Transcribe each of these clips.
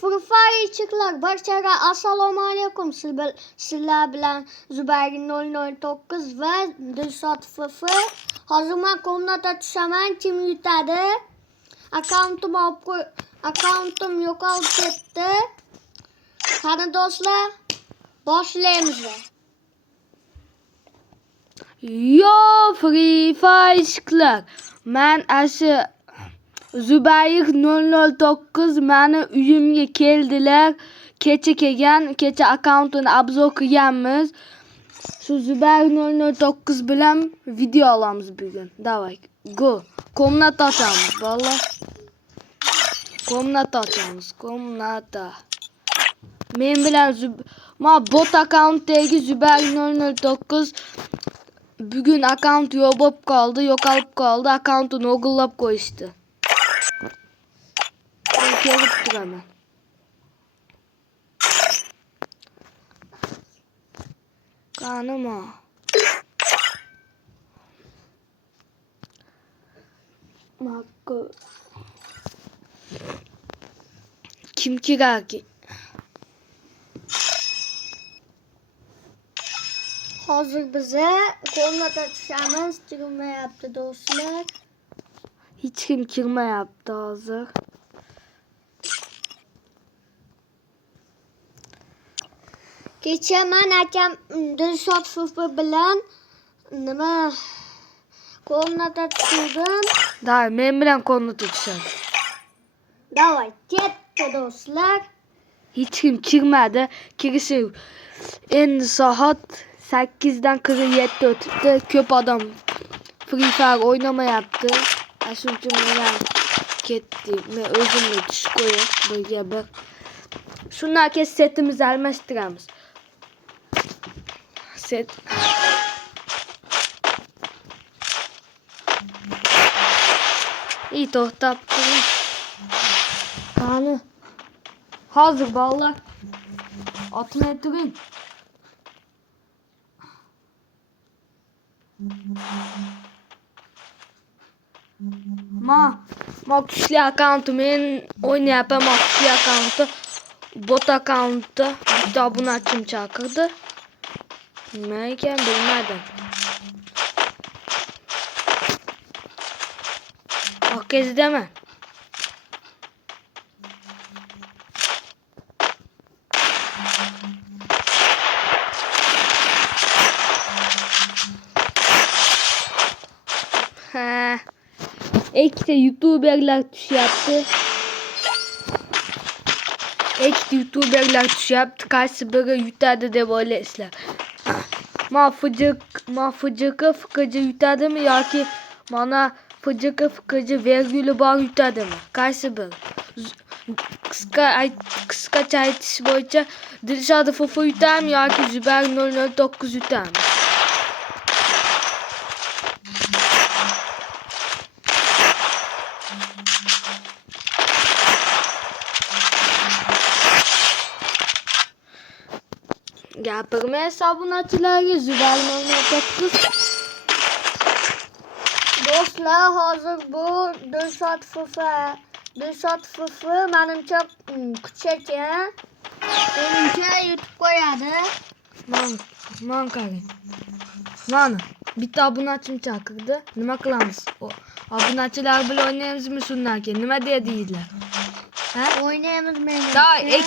Free Fire çıklar. Barchaga assalomu alaykum. Sizlar bilan Zubayr 009 va Dilshod FF. Hozir men komnata tushaman. Kim yutadi? Akkauntim yo'qolib ketdi. Qani do'stlar, boshlaymiz. Yo Free Fire çıklar. Men aşı Zubayr 009 meni uyimga keldilar. Kecha kelgan, kecha akkauntini obzor qilganmiz. Shu Zubayr 009 bilan video olamiz bugun. Davay, go. Komnata ochamiz, valla. Komnata ochamiz, komnata. Men bilan bot akkauntdagi Zubayr 009 bugün akkaunt yo'qolib qoldi. Akkauntini o'g'irlab qo'yishdi. Ben kelib turaman. Qanima. Makko. Kim kerak? Hozir bize komnata tushamiz. Kirmayapti do'stlar. Hech kim kirmayapti hozir. Kecha men akam Dilshod FF bilan nima komnata tushdim. Da, men bilan komnata tushadi. Davay, ketdi do'stlar. Hech kim kirmadi. Kirishi endi soat 8dan 47 o'tibdi. Ko'p odam Free Fire o'ynamayapti. Shuning uchun men ketdim. Men o'zimni tushib qo'yib birga bir. Shundan keyin setimizni almashtiramiz. Set. İyi to'xtab turing. Qani. Hozir bolalar. Otmay turing. Ma kuchli akkauntim, men o'ynayapman, ma kuchli akkaunti. Bot akkaunti bitta obunachim chaqirdi. Nima ekan bilmadim. Okazdaman. Ikkita youtuberlar tushyapti. Qaysi biri yutadi deb o'ylaysizlar? FJK FKJ yutadimi yoki mana FJK FKJ verguli bor yutadimi? Qaysi biri? Qisqacha aytish bo'yicha Dilshod FF yutadimi yoki Zubayr 009 yutadimi? Gapirmaysiz obunachilarga Zubayr 009. Do'stlar, hozir bu Dilshod FF menimcha kuch ekan. Menimcha yutib qo'yadi. Man qarang. Mana bitta obunachim chaqirdi. Nima qilamiz? Obunachilar bilan o'ynaymizmi shundan keyin? Nima deydilar? Ha? O'ynaymiz men. Davay,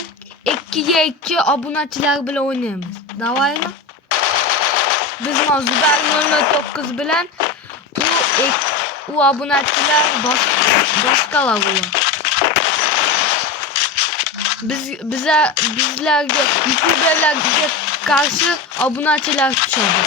2-2 obunachilar bilan o'ynaymiz. Davaymi? Biz Zubayr 009 bilan u obunachilar boshqalar bo'lar. Bizlarga youtuberlarga qarshi obunachilar tushadi.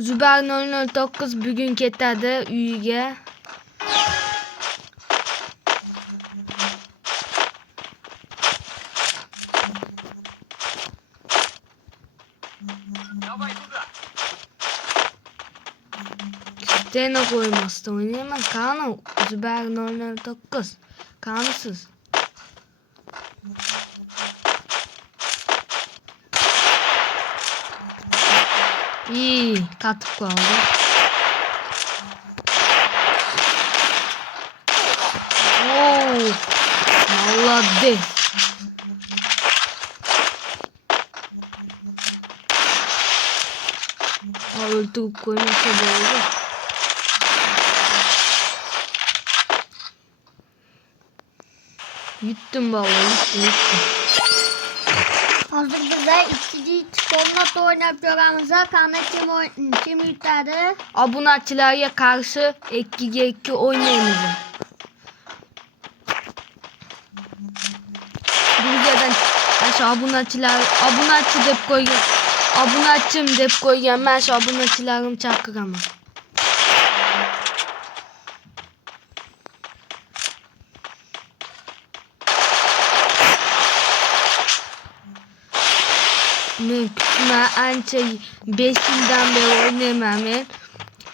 Zubayr 009 bugun ketadi uyiga. Steni qo'ymasdan o'ynayman. Qani Zubayr 009. Qanisiz? İyi, katıp kaldı. Oo, vallahi. Öldürüp koymasa da olur. Gittim vallahi, gittim. Hazır bize ikinci kombinat oynayacağımıza kanı kim yutladı? Abunatçılara karşı 2'ye 2 oynayalım. Buradan aşağı abunatçı dep koyuyor. Abunatçım dep koyuyor. Ben şu abunatçılarım çakıramam. Mümkün anca 5 yıldan beri oynayamam ben.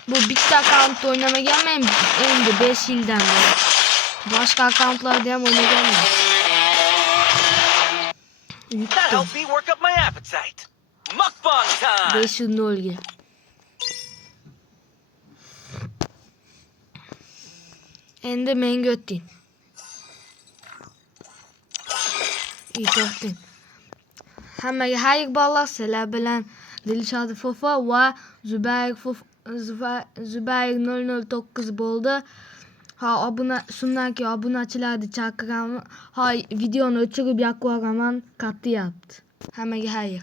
Bu bitti account oynamaya gelmeyeyim. Hem de 5 yıldan beri. Başka accountlarda hem oynayamam. That helped me work up my appetite. Mukbang time! 5 yılın oldu. Ende ben göttin. İyi göttin. Hammaga hayır ballar sizlar bilan Dilshod Fofa va Zubayr 009 bo'ldi. Ha obuna shundan keyin obunachilarni chaqiraman. Ha videoni o'chirib yoqib yuboraman. Katta yapti. Hammaga hayır.